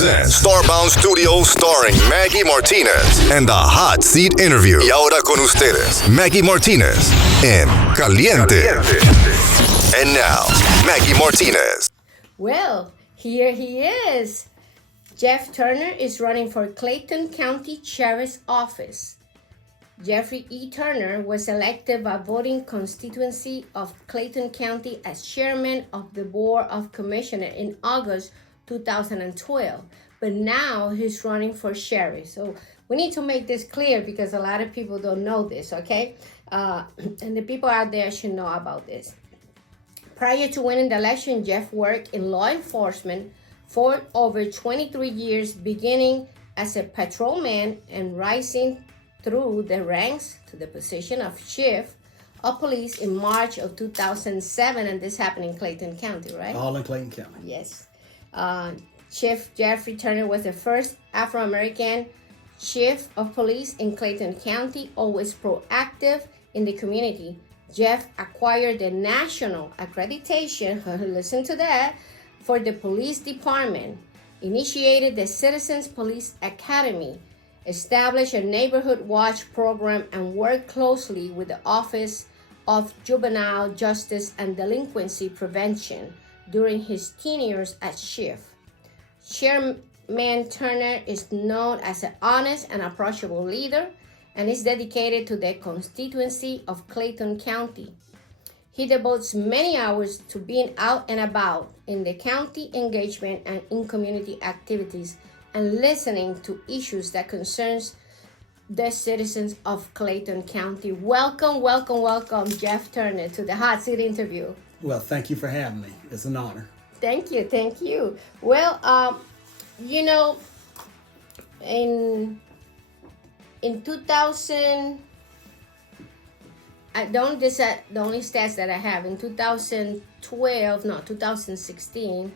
presents Starbound Studios starring Maggy Martinez and the Hot Seat Interview. Y ahora con ustedes, Maggy Martinez en Caliente. And now, Maggy Martinez. Well, here he is. Jeff Turner is running for Clayton County Sheriff's Office. Jeffrey E. Turner was elected by voting constituency of Clayton County as chairman of the Board of Commissioners in August 2012, but now he's running for sheriff. So we need to make this clear because a lot of people don't know this, okay? And the people out there should know about this. Prior to winning the election, Jeff worked in law enforcement for over 23 years, beginning as a patrolman and rising through the ranks to the position of chief of police in March of 2007, and this happened in Clayton County, right? All in Clayton County. Yes. Chief Jeffrey Turner was the first Afro-American chief of police in Clayton County, always proactive in the community. Jeff acquired the national accreditation, listen to that, for the police department, initiated the Citizens Police Academy, established a neighborhood watch program, and worked closely with the Office of Juvenile Justice and Delinquency Prevention during his tenures as chief. Chairman Turner is known as an honest and approachable leader and is dedicated to the constituency of Clayton County. He devotes many hours to being out and about in the county engagement and in community activities and listening to issues that concerns the citizens of Clayton County. Welcome, welcome, welcome, Jeff Turner, to the Hot Seat Interview. Well, thank you for having me. It's an honor. Thank you, thank you. Well, you know, in 2000, the only stats that I have, in 2016,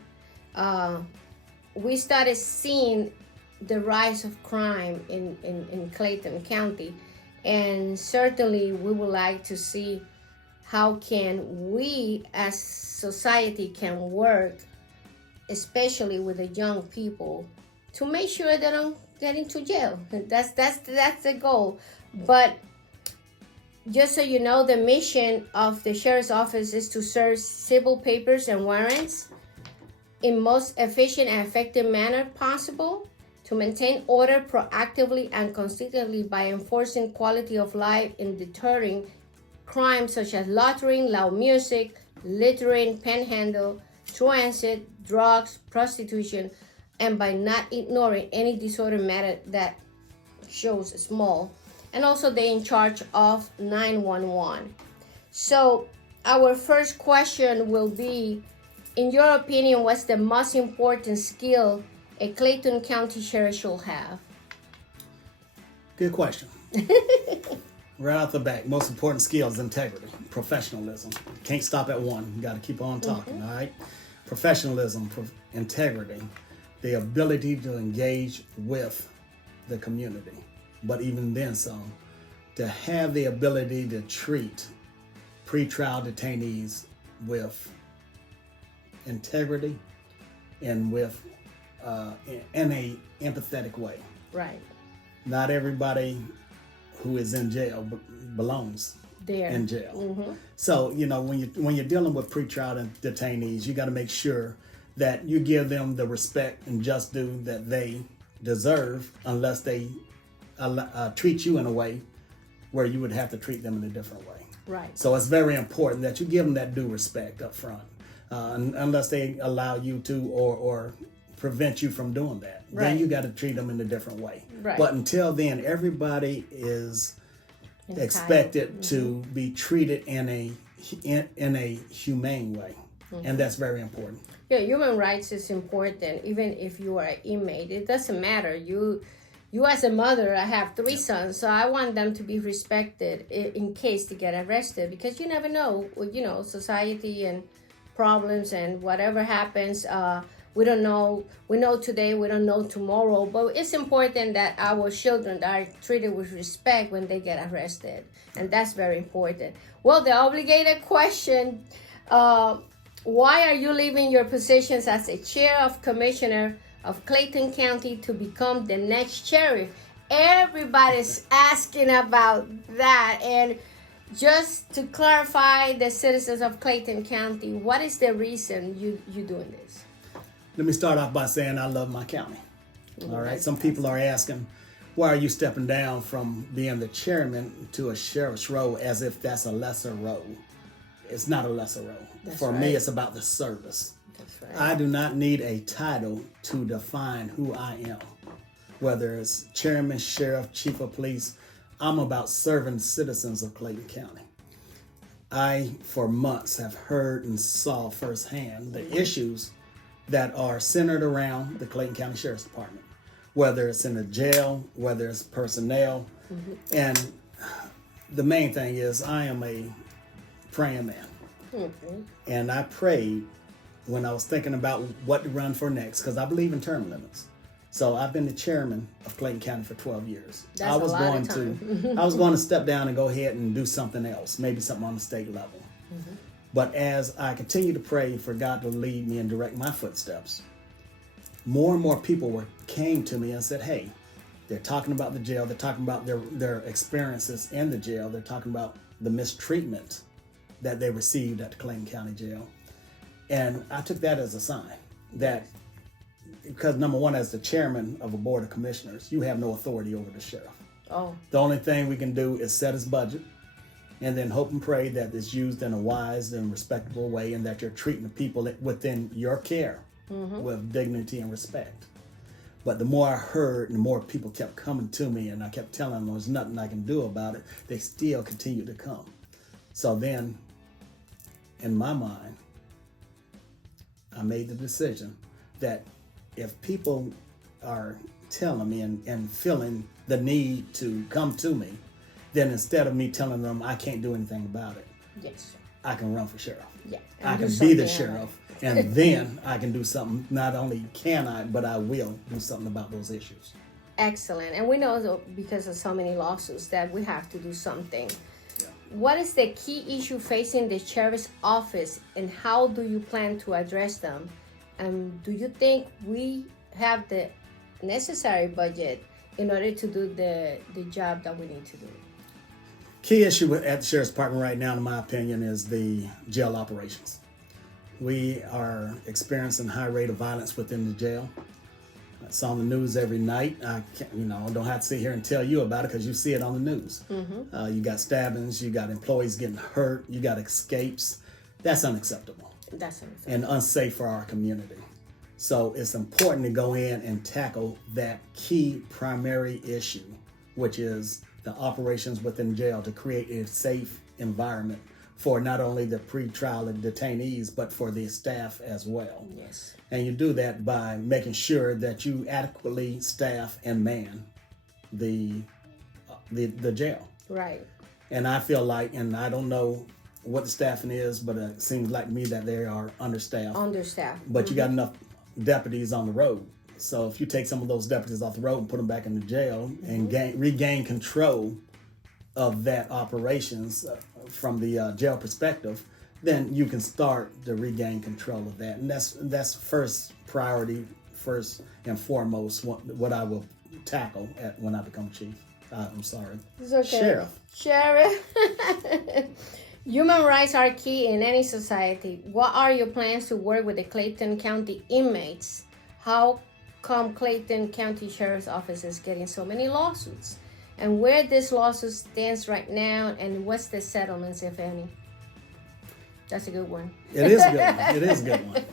we started seeing the rise of crime in Clayton County, and certainly we would like to see how can we as society can work, especially with the young people, to make sure they don't get into jail. That's the goal. But just so you know, the mission of the sheriff's office is to serve civil papers and warrants in most efficient and effective manner possible, to maintain order proactively and consistently by enforcing quality of life in deterring crimes such as loitering, loud music, littering, panhandle, transit, drugs, prostitution, and by not ignoring any disorder matter that shows small. And also they're in charge of 911. So our first question will be, in your opinion, what's the most important skill a Clayton County Sheriff should have? Good question. Right off the bat, most important skill is integrity, professionalism. Can't stop at one. You got to keep on talking, all right? Professionalism, integrity, the ability to engage with the community. But even then some, to have the ability to treat pretrial detainees with integrity and with in a empathetic way. Right. Not everybody who is in jail belongs there in jail. Mm-hmm. So, you know, when you're dealing with pretrial detainees, you got to make sure that you give them the respect and just due that they deserve, unless they treat you in a way where you would have to treat them in a different way. Right. So it's very important that you give them that due respect up front, unless they allow you to or prevent you from doing that. Right. Then you got to treat them in a different way. Right. But until then, everybody is expected to be treated in a humane way, and that's very important. Yeah, human rights is important. Even if you are an inmate, it doesn't matter. You as a mother, I have 3 sons, so I want them to be respected in case they get arrested, because you never know. You know, society and problems and whatever happens. We don't know. We know today, we don't know tomorrow. But it's important that our children are treated with respect when they get arrested. And that's very important. Well, the obligated question, why are you leaving your positions as a chair of commissioner of Clayton County to become the next sheriff. Everybody's asking about that. And just to clarify the citizens of Clayton County, what is the reason you doing this? Let me start off by saying I love my county. All right. Some people are asking, why are you stepping down from being the chairman to a sheriff's role as if that's a lesser role? It's not a lesser role. For me, it's about the service. That's right. I do not need a title to define who I am. Whether it's chairman, sheriff, chief of police, I'm about serving citizens of Clayton County. I, for months, have heard and saw firsthand the issues that are centered around the Clayton County Sheriff's Department, whether it's in the jail, whether it's personnel. And the main thing is I am a praying man. And I prayed when I was thinking about what to run for next, because I believe in term limits. So I've been the chairman of Clayton County for 12 years. That's a lot of time. I was going to step down and go ahead and do something else, maybe something on the state level. But as I continue to pray for God to lead me and direct my footsteps, more and more people came to me and said, hey, they're talking about the jail. They're talking about their experiences in the jail. They're talking about the mistreatment that they received at the Clayton County Jail. And I took that as a sign that, because number one, as the chairman of a board of commissioners, you have no authority over the sheriff. Oh. The only thing we can do is set his budget and then hope and pray that it's used in a wise and respectable way and that you're treating the people within your care with dignity and respect. But the more I heard and the more people kept coming to me and I kept telling them there's nothing I can do about it, they still continue to come. So then, in my mind, I made the decision that if people are telling me and feeling the need to come to me, then instead of me telling them I can't do anything about it, Yes. I can run for sheriff. Yeah. I can be the sheriff, and then I can do something. Not only can I, but I will do something about those issues. Excellent. And we know that because of so many lawsuits that we have to do something. Yeah. What is the key issue facing the sheriff's office and how do you plan to address them? And do you think we have the necessary budget in order to do the job that we need to do? Key issue at the Sheriff's Department right now, in my opinion, is the jail operations. We are experiencing high rate of violence within the jail. It's on the news every night. I don't have to sit here and tell you about it because you see it on the news. You got stabbings, you got employees getting hurt, you got escapes. That's unacceptable. That's unacceptable. And unsafe for our community. So it's important to go in and tackle that key primary issue, which is the operations within jail to create a safe environment for not only the pretrial and detainees, but for the staff as well. Yes. And you do that by making sure that you adequately staff and man the jail. Right. And I feel like, and I don't know what the staffing is, but it seems like to me that they are understaffed. Understaffed. But you got enough deputies on the road. So if you take some of those deputies off the road and put them back in the jail and regain control of that operations from the jail perspective, then you can start to regain control of that. And that's first priority, first and foremost, what I will tackle when I become chief. I'm sorry. It's okay. Sheriff. Human rights are key in any society. What are your plans to work with the Clayton County inmates? How come Clayton County Sheriff's Office is getting so many lawsuits? And where this lawsuit stands right now, and what's the settlements, if any? That's a good one. It is a good one. It is a good one.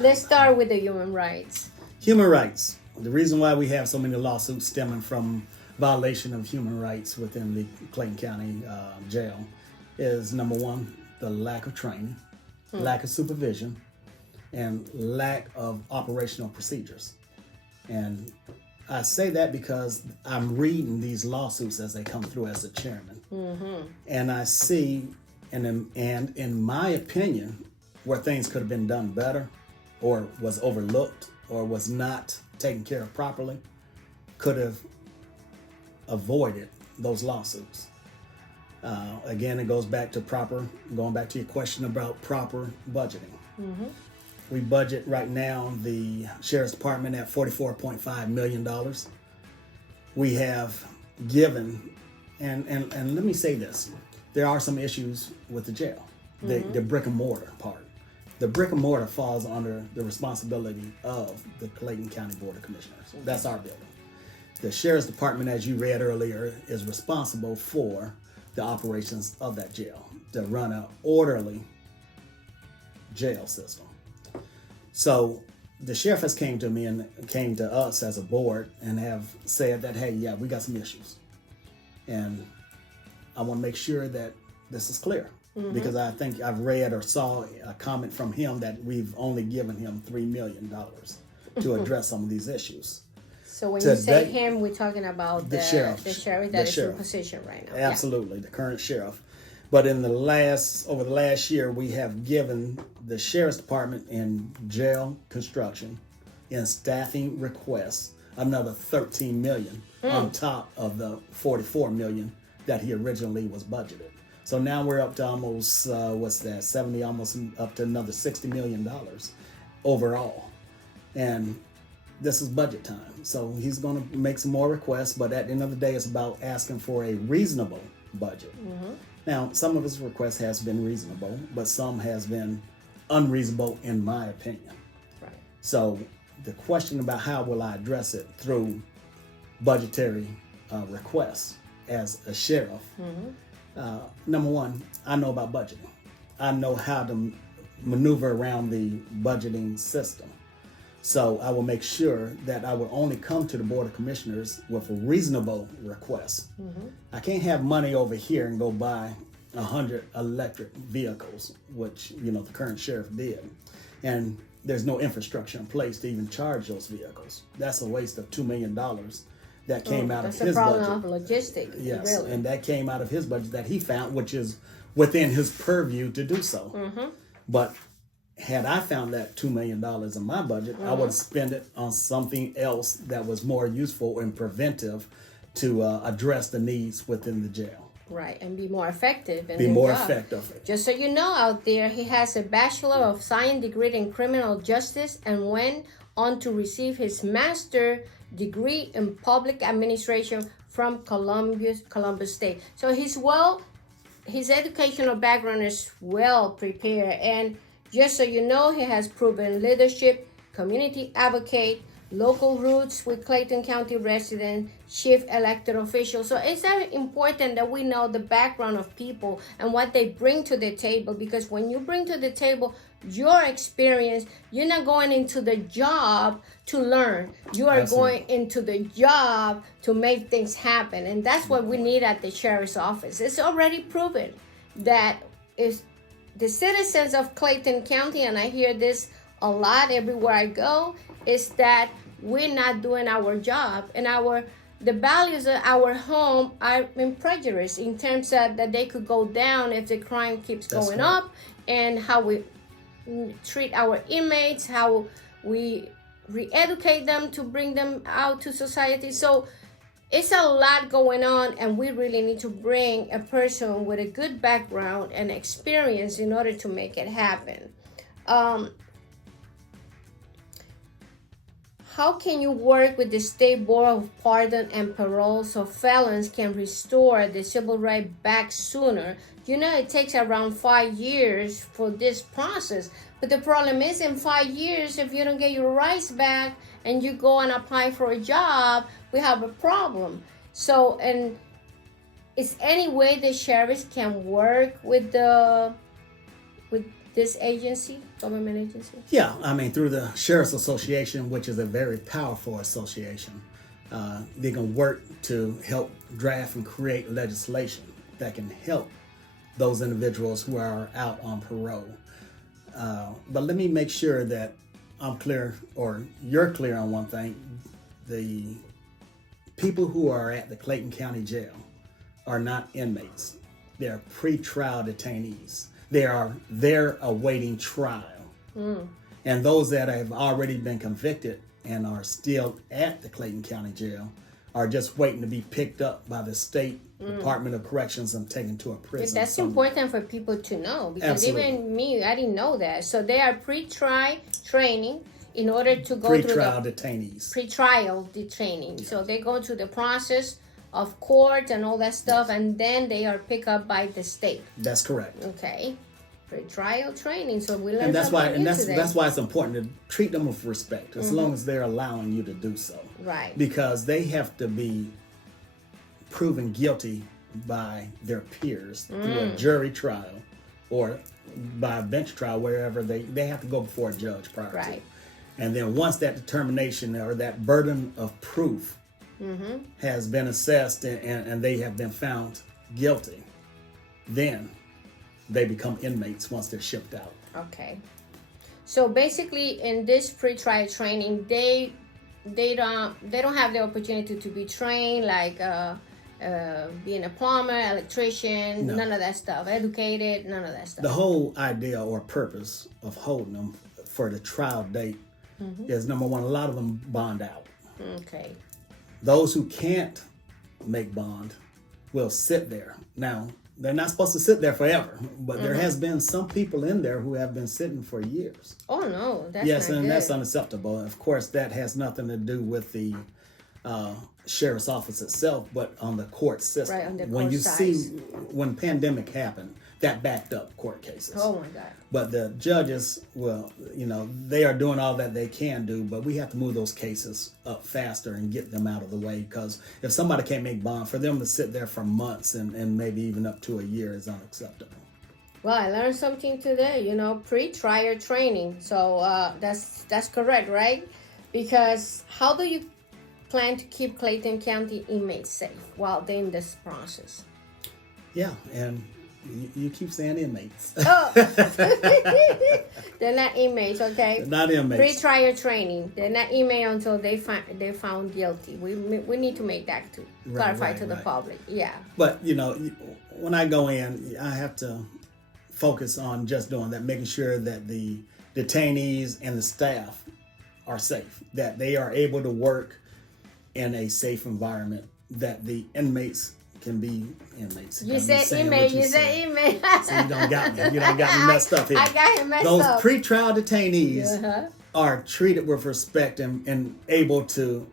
Let's start with the human rights. Human rights. The reason why we have so many lawsuits stemming from violation of human rights within the Clayton County jail is, number one, the lack of training, lack of supervision, and lack of operational procedures. And I say that because I'm reading these lawsuits as they come through as a chairman. And I see, and in my opinion, where things could have been done better or was overlooked or was not taken care of properly, could have avoided those lawsuits. Again, it goes back to going back to your question about proper budgeting. We budget right now the Sheriff's Department at $44.5 million. We have given, and let me say this, there are some issues with the jail, the brick and mortar part. The brick and mortar falls under the responsibility of the Clayton County Board of Commissioners. That's our building. The Sheriff's Department, as you read earlier, is responsible for the operations of that jail, to run an orderly jail system. So the sheriff has came to me and came to us as a board and have said that, hey, yeah, we got some issues. And I want to make sure that this is clear, because I think I've read or saw a comment from him that we've only given him $3 million to address some of these issues. So when you say him, we're talking about the sheriff that is in position right now. Absolutely, the current sheriff. But over the last year, we have given the Sheriff's Department in jail construction and staffing requests another $13 million on top of the $44 million that he originally was budgeted. So now we're up to almost, 70, almost up to another $60 million overall. And this is budget time. So he's going to make some more requests, but at the end of the day, it's about asking for a reasonable budget. Now, some of his requests has been reasonable, but some has been unreasonable in my opinion. Right. So the question about how will I address it through budgetary requests as a sheriff. Number one, I know about budgeting. I know how to maneuver around the budgeting system. So I will make sure that I will only come to the Board of Commissioners with a reasonable request. I can't have money over here and go buy 100 electric vehicles, which the current sheriff did. And there's no infrastructure in place to even charge those vehicles. That's a waste of $2 million that came out of his budget. That's a problem of logistics. Yes, really. And that came out of his budget that he found, which is within his purview to do so. But had I found that $2 million in my budget, I would spend it on something else that was more useful and preventive to address the needs within the jail. Right, and be more effective. Effective. Just so you know out there, he has a Bachelor of Science degree in Criminal Justice and went on to receive his Master degree in Public Administration from Columbus State. So his educational background is well prepared, and just so you know, he has proven leadership, community advocate, local roots with Clayton County resident, chief elected official. So it's very important that we know the background of people and what they bring to the table, because when you bring to the table your experience, you're not going into the job to learn. You are going into the job to make things happen. And that's what we need at the sheriff's office. It's already proven that if the citizens of Clayton County, and I hear this a lot everywhere I go, is that we're not doing our job, and the values of our home are in prejudice in terms of that they could go down if the crime keeps going up, and how we treat our inmates, how we re-educate them to bring them out to society. So it's a lot going on, and we really need to bring a person with a good background and experience in order to make it happen. How can you work with the State Board of Pardon and Parole so felons can restore the civil right back sooner? It takes around 5 years for this process. But the problem is, in 5 years, if you don't get your rights back and you go and apply for a job, we have a problem. So, and is any way the sheriffs can work with this agency, government agency? Yeah, I mean, through the Sheriff's Association, which is a very powerful association, they can work to help draft and create legislation that can help those individuals who are out on parole. But let me make sure that I'm clear, or you're clear on one thing. The people who are at the Clayton County Jail are not inmates. They're pre-trial detainees. They are there awaiting trial. And those that have already been convicted and are still at the Clayton County Jail are just waiting to be picked up by the state Department of Corrections and taken to a prison. That's important for people to know, because Absolutely. even me, I didn't know that. So they are pre-trial training in order to go through Pre-trial the detainees. pre-trial training. Yeah. So they go through the process of court and all that stuff, and then they are picked up by the state. That's correct. Okay. Pre-trial training. So we learned And that's why, something and new that's why it's important to treat them with respect, as long as they're allowing you to do so. Right. Because they have to be proven guilty by their peers through a jury trial or by a bench trial, wherever they have to go before a judge prior to. And then once that determination or that burden of proof has been assessed and they have been found guilty, then they become inmates once they're shipped out. Okay. So basically, in this pre-trial training, they don't have the opportunity to be trained like being a plumber, electrician, none of that stuff. Educated, none of that stuff. The whole idea or purpose of holding them for the trial date is, number one, a lot of them bond out. Okay. Those who can't make bond will sit there. Now, they're not supposed to sit there forever, but there has been some people in there who have been sitting for years. Oh no, that's yes, not and good. That's unacceptable. Of course, that has nothing to do with the sheriff's office itself, but on the court system. Right, on the when court you size. see when pandemic happened, that backed up court cases. Oh my God. But the judges, well, they are doing all that they can do, but we have to move those cases up faster and get them out of the way, because if somebody can't make bond, for them to sit there for months and maybe even up to a year is unacceptable. Well, I learned something today, pre-trial training. So that's correct, right? Because how do you plan to keep Clayton County inmates safe while they're in this process? Yeah, and you keep saying inmates. Oh, they're not inmates, okay? They're not inmates. Pre-trial training. They're not inmates until they're found guilty. We need to make that to clarify to the public. Yeah. But when I go in, I have to focus on just doing that, making sure that the detainees and the staff are safe, that they are able to work in a safe environment, that the inmates can be inmates. You said inmate. You said inmate. So you don't got me. You don't got me messed up here. I got him messed up. Those pretrial detainees are treated with respect and able to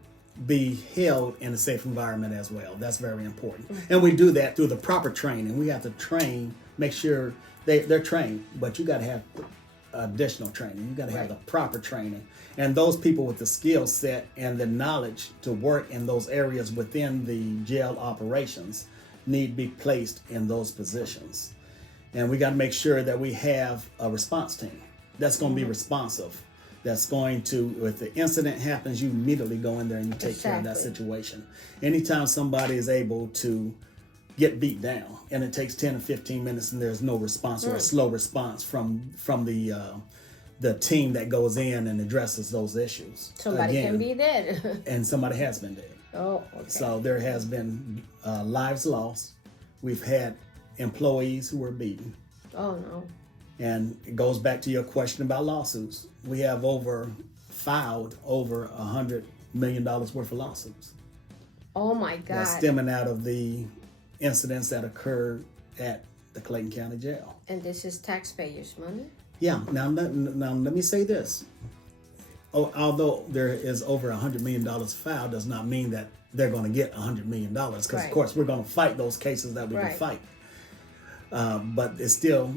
be held in a safe environment as well. That's very important. And we do that through the proper training. We have to train, make sure they're trained, but you got to have additional training. You got to have the proper training. And those people with the skill set and the knowledge to work in those areas within the jail operations need to be placed in those positions. And we got to make sure that we have a response team that's going to be responsive. That's going to, if the incident happens, you immediately go in there and you take care of that situation. Anytime somebody is able to get beat down and it takes 10 or 15 minutes and there's no response or a slow response from the team that goes in and addresses those issues. Somebody can be dead. And somebody has been dead. Oh, okay. So there has been lives lost. We've had employees who were beaten. Oh, no. And it goes back to your question about lawsuits. We have filed over $100 million worth of lawsuits. Oh my God. That's stemming out of the incidents that occurred at the Clayton County Jail. And this is taxpayers' money? Yeah. Now let me say this. Although there is over $100 million filed, does not mean that they're going to get $100 million. Because, of course, we're going to fight those cases that we can fight. But it still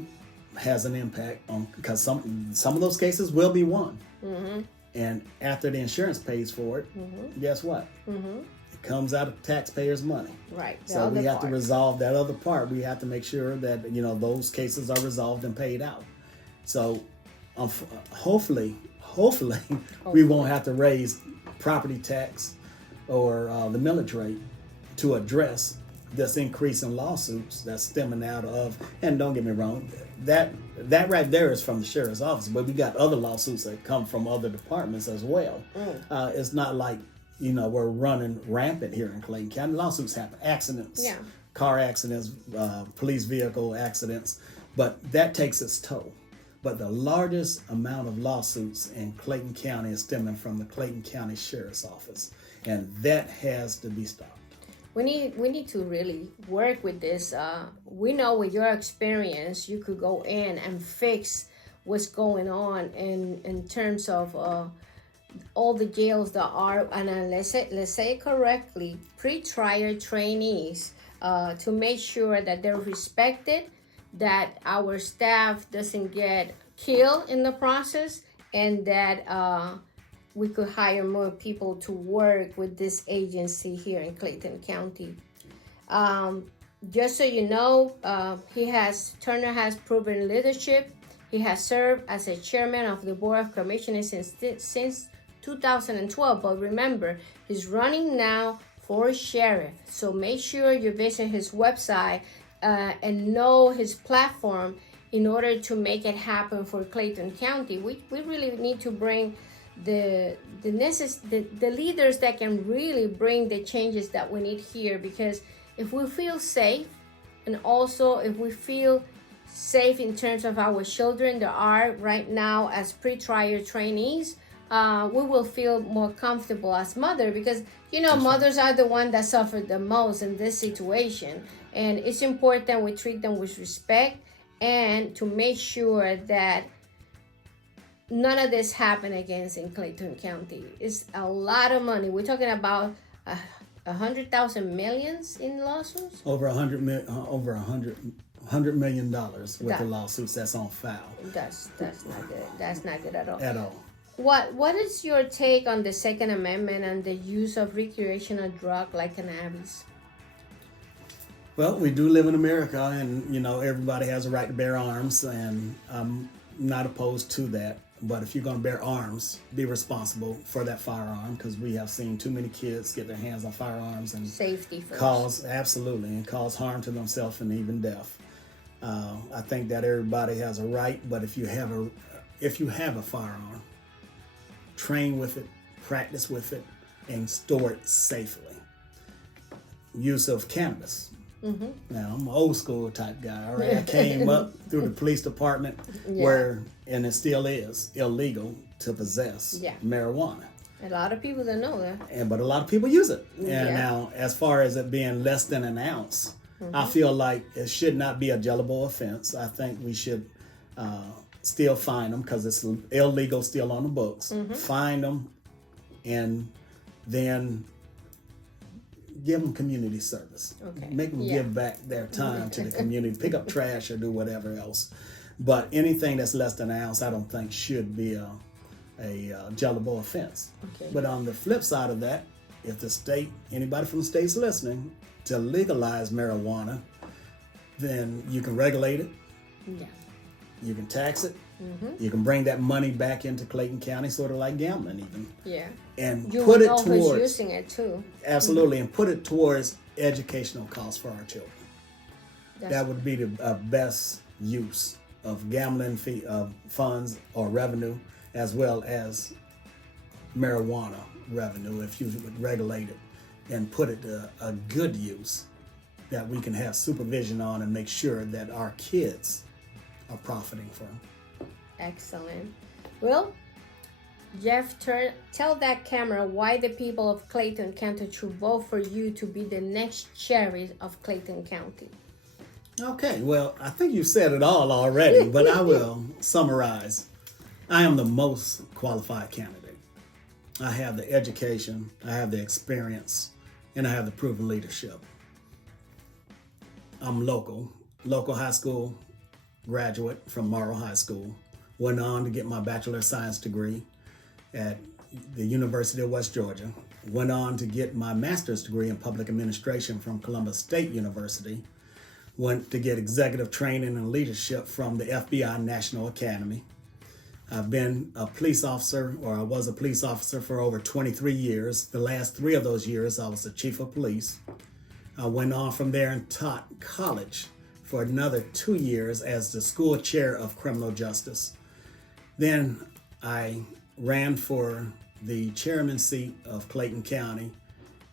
has an impact on, because some of those cases will be won. And after the insurance pays for it, guess what? It comes out of taxpayers' money. Right. So we have to resolve that other part. We have to make sure that those cases are resolved and paid out. So hopefully we won't have to raise property tax or the millage rate to address this increase in lawsuits that's stemming out of, and don't get me wrong, that right there is from the sheriff's office, but we got other lawsuits that come from other departments as well. It's not like, we're running rampant here in Clayton County. Lawsuits happen, accidents, car accidents, police vehicle accidents, but that takes its toll. But the largest amount of lawsuits in Clayton County is stemming from the Clayton County Sheriff's Office. And that has to be stopped. We need to really work with this. We know with your experience, you could go in and fix what's going on in terms of all the jails that are, and let's say it correctly, pre-trial trainees, to make sure that they're respected, that our staff doesn't get killed in the process, and that we could hire more people to work with this agency here in Clayton County. Just so you know, Turner has proven leadership. He has served as a chairman of the Board of Commissioners since 2012. But remember, he's running now for sheriff. So make sure you visit his website and know his platform in order to make it happen for Clayton County. We really need to bring the leaders that can really bring the changes that we need here, because if we feel safe, and also if we feel safe in terms of our children that are right now as pre-trial trainees, we will feel more comfortable as mother, because mothers are the one that suffer the most in this situation, and it's important we treat them with respect and to make sure that none of this happen again in Clayton County. It's a lot of money. We're talking about 100,000 millions in lawsuits. Over $100 million with the lawsuits that's on file. That's not good. That's not good at all. At all. What is your take on the Second Amendment and the use of recreational drug like cannabis? Well, we do live in America, and everybody has a right to bear arms, and I'm not opposed to that. But if you're going to bear arms, be responsible for that firearm, because we have seen too many kids get their hands on firearms and safety first. cause harm to themselves and even death. I think that everybody has a right, but if you have a firearm, train with it, practice with it, and store it safely. Use of cannabis. Mm-hmm. Now, I'm an old school type guy. All right, I came up through the police department and it still is illegal to possess marijuana. A lot of people don't know that. But a lot of people use it. And now, as far as it being less than an ounce, I feel like it should not be a jailable offense. I think we should still fine them, because it's illegal still on the books. Mm-hmm. Fine them, and then give them community service. Okay. Make them give back their time to the community, pick up trash or do whatever else. But anything that's less than an ounce, I don't think should be a jailable offense. Okay. But on the flip side of that, if anybody from the state's listening, to legalize marijuana, then you can regulate it. Yeah. You can tax it. Mm-hmm. You can bring that money back into Clayton County, sort of like gambling even. Yeah. And you put it know towards who's using it too. Absolutely, and put it towards educational costs for our children. That would be the best use of gambling funds or revenue, as well as marijuana revenue, if you would regulate it and put it to a good use that we can have supervision on and make sure that our kids are profiting from. Excellent. Well, Jeff, tell that camera why the people of Clayton County should vote for you to be the next sheriff of Clayton County. Okay, well, I think you said it all already, but I will summarize. I am the most qualified candidate. I have the education, I have the experience, and I have the proven leadership. I'm local high school graduate from Morrow High School. Went on to get my Bachelor of Science degree at the University of West Georgia. Went on to get my master's degree in public administration from Columbus State University. Went to get executive training and leadership from the FBI National Academy. I've been a police officer, or I was a police officer for over 23 years. The last 3 of those years, I was the chief of police. I went on from there and taught college for another 2 years as the school chair of criminal justice. Then I ran for the chairman seat of Clayton County,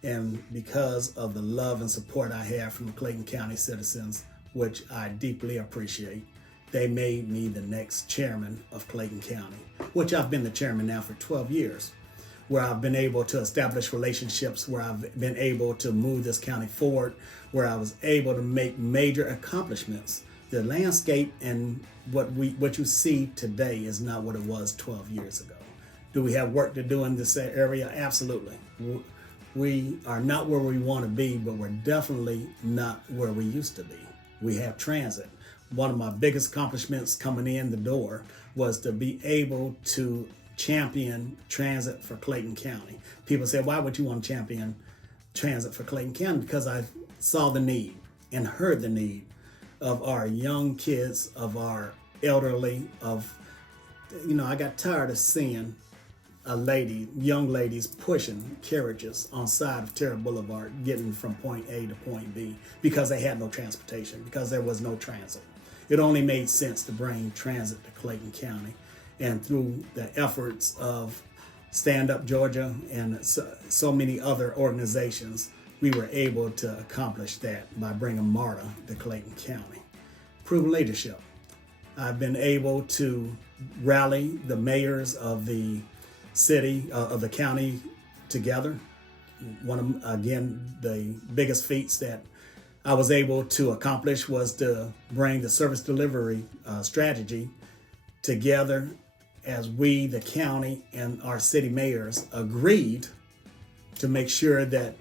and because of the love and support I have from the Clayton County citizens, which I deeply appreciate, they made me the next chairman of Clayton County, which I've been the chairman now for 12 years. where I've been able to establish relationships, where I've been able to move this county forward, where I was able to make major accomplishments. The landscape and what you see today is not what it was 12 years ago. Do we have work to do in this area? Absolutely. We are not where we want to be, but we're definitely not where we used to be. We have transit. One of my biggest accomplishments coming in the door was to be able to champion transit for Clayton County. People say, why would you want to champion transit for Clayton County? Because I saw the need and heard the need of our young kids, of our elderly, I got tired of seeing young ladies pushing carriages on side of Terra Boulevard, getting from point A to point B because they had no transportation, because there was no transit. It only made sense to bring transit to Clayton County. And through the efforts of Stand Up Georgia and so many other organizations, we were able to accomplish that by bringing MARTA to Clayton County. Proven leadership. I've been able to rally the mayors of the city, of the county together. Again, the biggest feats that I was able to accomplish was to bring the service delivery strategy together as we, the county, and our city mayors agreed to make sure that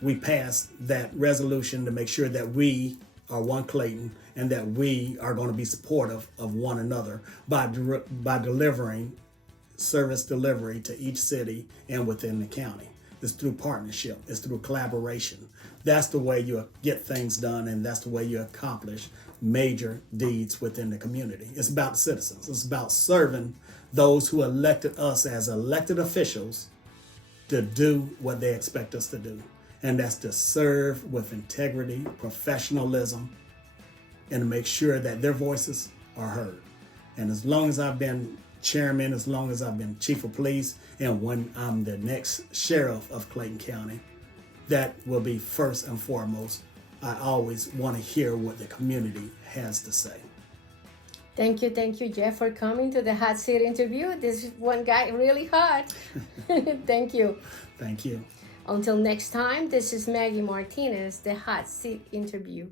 we passed that resolution, to make sure that we are one Clayton and that we are going to be supportive of one another by delivering service delivery to each city and within the county. It's through partnership. It's through collaboration. That's the way you get things done, and that's the way you accomplish major deeds within the community. It's about citizens. It's about serving those who elected us as elected officials to do what they expect us to do. And that's to serve with integrity, professionalism, and to make sure that their voices are heard. And as long as I've been chairman, as long as I've been chief of police, and when I'm the next sheriff of Clayton County, that will be first and foremost. I always want to hear what the community has to say. Thank you, Jeff, for coming to the Hot Seat interview. This one guy really hot. Thank you. Thank you. Until next time, this is Maggy Martinez, the Hot Seat interview.